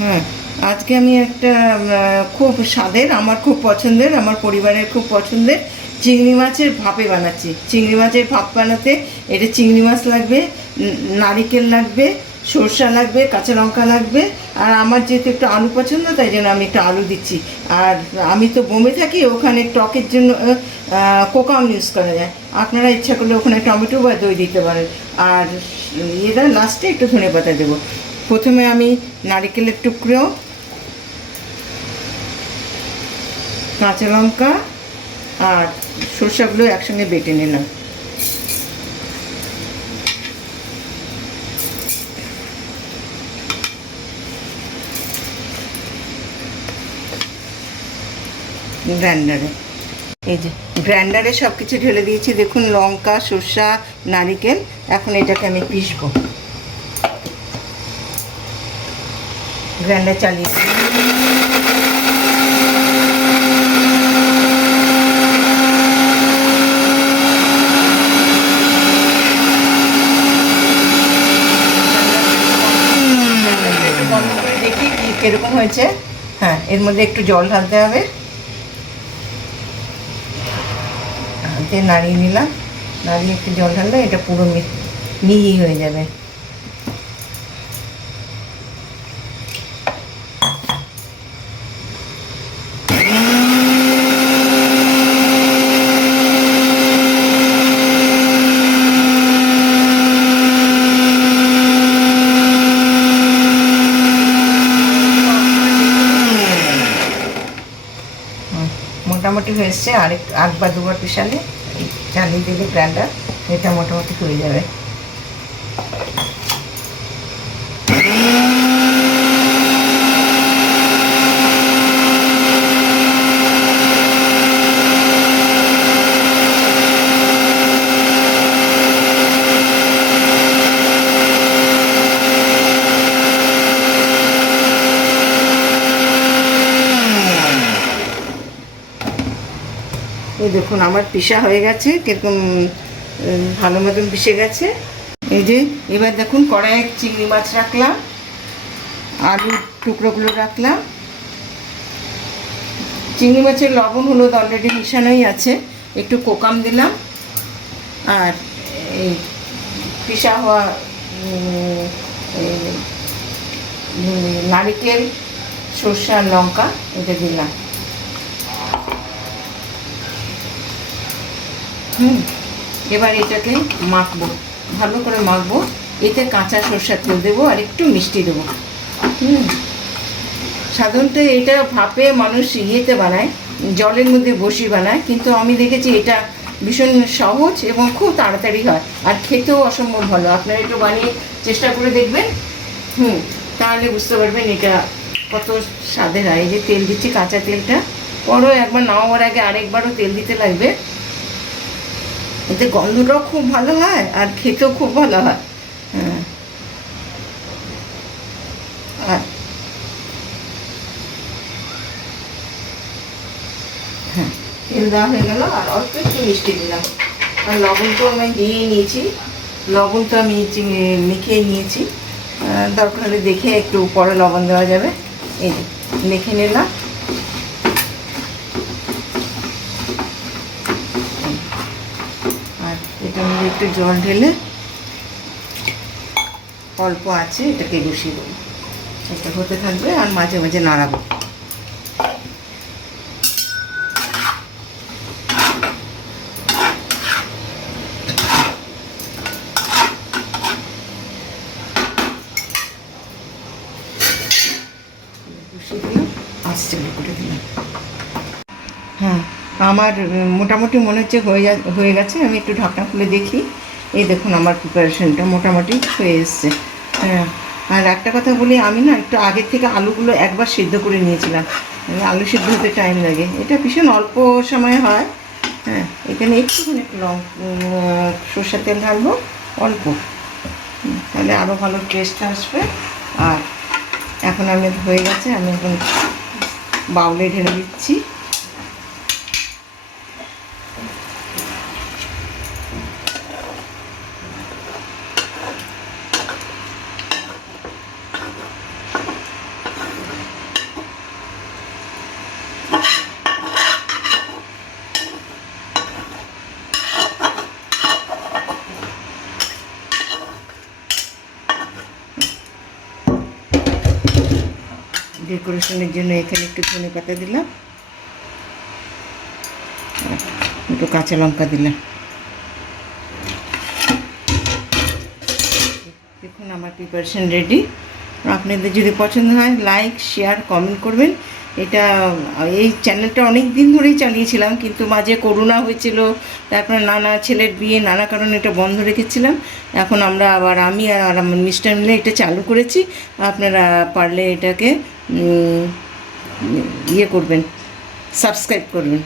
হ্যাঁ, আজকে আমি একটা খুব স্বাদের, আমার খুব পছন্দের, আমার পরিবারের খুব পছন্দের চিংড়ি মাছের ভাপে বানাচ্ছি। চিংড়ি মাছের ভাপ বানাতে এটা চিংড়ি মাছ লাগবে, নারিকেল লাগবে, সরষা লাগবে, কাঁচা লঙ্কা লাগবে। আর আমার যেহেতু একটু আলু পছন্দ, তাই জন্য আমি একটু আলু দিচ্ছি। আর আমি তো বোম্বে থাকি, ওখানে টকের জন্য কোকাম ইউজ করা যায়। আপনারা ইচ্ছা করলে ওখানে টমেটো বা দই দিতে পারেন। আর এরা লাস্টে একটু ধনেপাতা দেবো। প্রথমে আমি নারকেলের টুকরো, কাঁচা লঙ্কা আর সরষাগুলো একসঙ্গে বেটে নিলাম। গ্রাইন্ডারে, এই যে গ্রাইন্ডারে সব কিছু ঢেলে দিয়েছি। দেখুন, লঙ্কা, সরষা, নারিকেল। এখন এটাকে আমি পিষবো। গ্রাইন্ডার চালিয়ে দেখি কিরকম হয়েছে। হ্যাঁ, এর মধ্যে একটু জল ঢালতে হবে। দিয়ে নাড়িয়ে নিলাম। নাড়িয়ে একটু জল ঢাললে এটা পুরো মিহি হয়ে যাবে। মোটামুটি হয়েছে। আরেক বা দুবার পিষালে, চালিয়ে দিলে গ্রাইন্ডার, এটা মোটামুটি হয়ে যাবে। এই দেখুন, আমার পিষা হয়ে গেছে, কিরকম ভালো মতন পিষে গেছে। এই যে এবার দেখুন, কড়াইয়ে চিংড়ি মাছ রাখলাম, আলুর টুকরোগুলো রাখলাম। চিংড়ি মাছের লবণ হলুদ অলরেডি মিশানোই আছে। একটু কোকাম দিলাম, আর এই পিষা হওয়া নারিকেল, সরষা, লঙ্কা এটা দিলাম। এবার এটাকে মাখবো, ভালো করে মাখবো। এতে কাঁচা সরষার তেল দেবো আর একটু মিষ্টি দেবো। সাধারণত এটা ভাপে মানুষ ইয়েতে বানায়, জলের মধ্যে বসি বানায়, কিন্তু আমি দেখেছি এটা ভীষণ সহজ এবং খুব তাড়াতাড়ি হয়, আর খেতেও অসম্ভব ভালো। আপনারা একটু বানিয়ে চেষ্টা করে দেখবেন। তাহলে বুঝতে পারবেন এটা কত স্বাদের হয়। এই যে তেল দিচ্ছি, কাঁচা তেলটা। পরও একবার নামাবার আগে আরেকবারও তেল দিতে লাগবে। এতে গন্ধটাও খুব ভালো হয় আর খেতেও খুব ভালো হয়। আর হ্যাঁ, তেল দেওয়া হয়ে গেল, আর অল্প একটু মিষ্টি দিলাম। আর লবণ তো আমি দিয়ে নিয়েছি, লবণ তো আমি মেখেই নিয়েছি। দরকার হলে দেখে একটু পরে লবণ দেওয়া যাবে। এই মেখে নিলাম। আর এটা মধ্যে একটু জল ঢেলে অল্প আছে এটাকে বসিয়ে দেবো। এটা হতে থাকবে আর মাঝে মাঝে নাড়াবো। আস্তে করে দিলাম। হ্যাঁ, আমার মোটামুটি মনে হচ্ছে হয়ে গেছে। আমি একটু ঢাকনা খুলে দেখি। এই দেখুন, আমার প্রিপারেশনটা মোটামুটি হয়ে এসছে। হ্যাঁ, আর একটা কথা বলি, আমি না একটু আগের থেকে আলুগুলো একবার সিদ্ধ করে নিয়েছিলাম। আলু সিদ্ধ হতে টাইম লাগে, এটা ভীষণ অল্প সময়ে হয়। হ্যাঁ, এখানে একটুখানি সরষের তেল ঢালবো অল্প, তাহলে আরও ভালো টেস্ট আসবে। আর এখন আমি হয়ে গেছে, আমি এখন বাউলে ঢেলে দিচ্ছি। ডেকোরেশনের জন্য এখানে একটু ধনে পাতা দিলাম, একটু কাঁচা লঙ্কা দিলাম। দেখুন আমার প্রিপারেশন রেডি। আপনাদের যদি পছন্দ হয় লাইক শেয়ার কমেন্ট করবেন। এটা এই চ্যানেলটা অনেক দিন ধরেই চালিয়েছিলাম, কিন্তু মাঝে করোনা হয়েছিল, তারপরে নানা ছেলের বিয়ে, নানা কারণে এটা বন্ধ রেখেছিলাম। এখন আমরা আবার আমি আর আমার মিস্টার মিলে এটা চালু করেছি। আপনারা পারলে এটাকে ইয়ে করবেন, সাবস্ক্রাইব করবেন।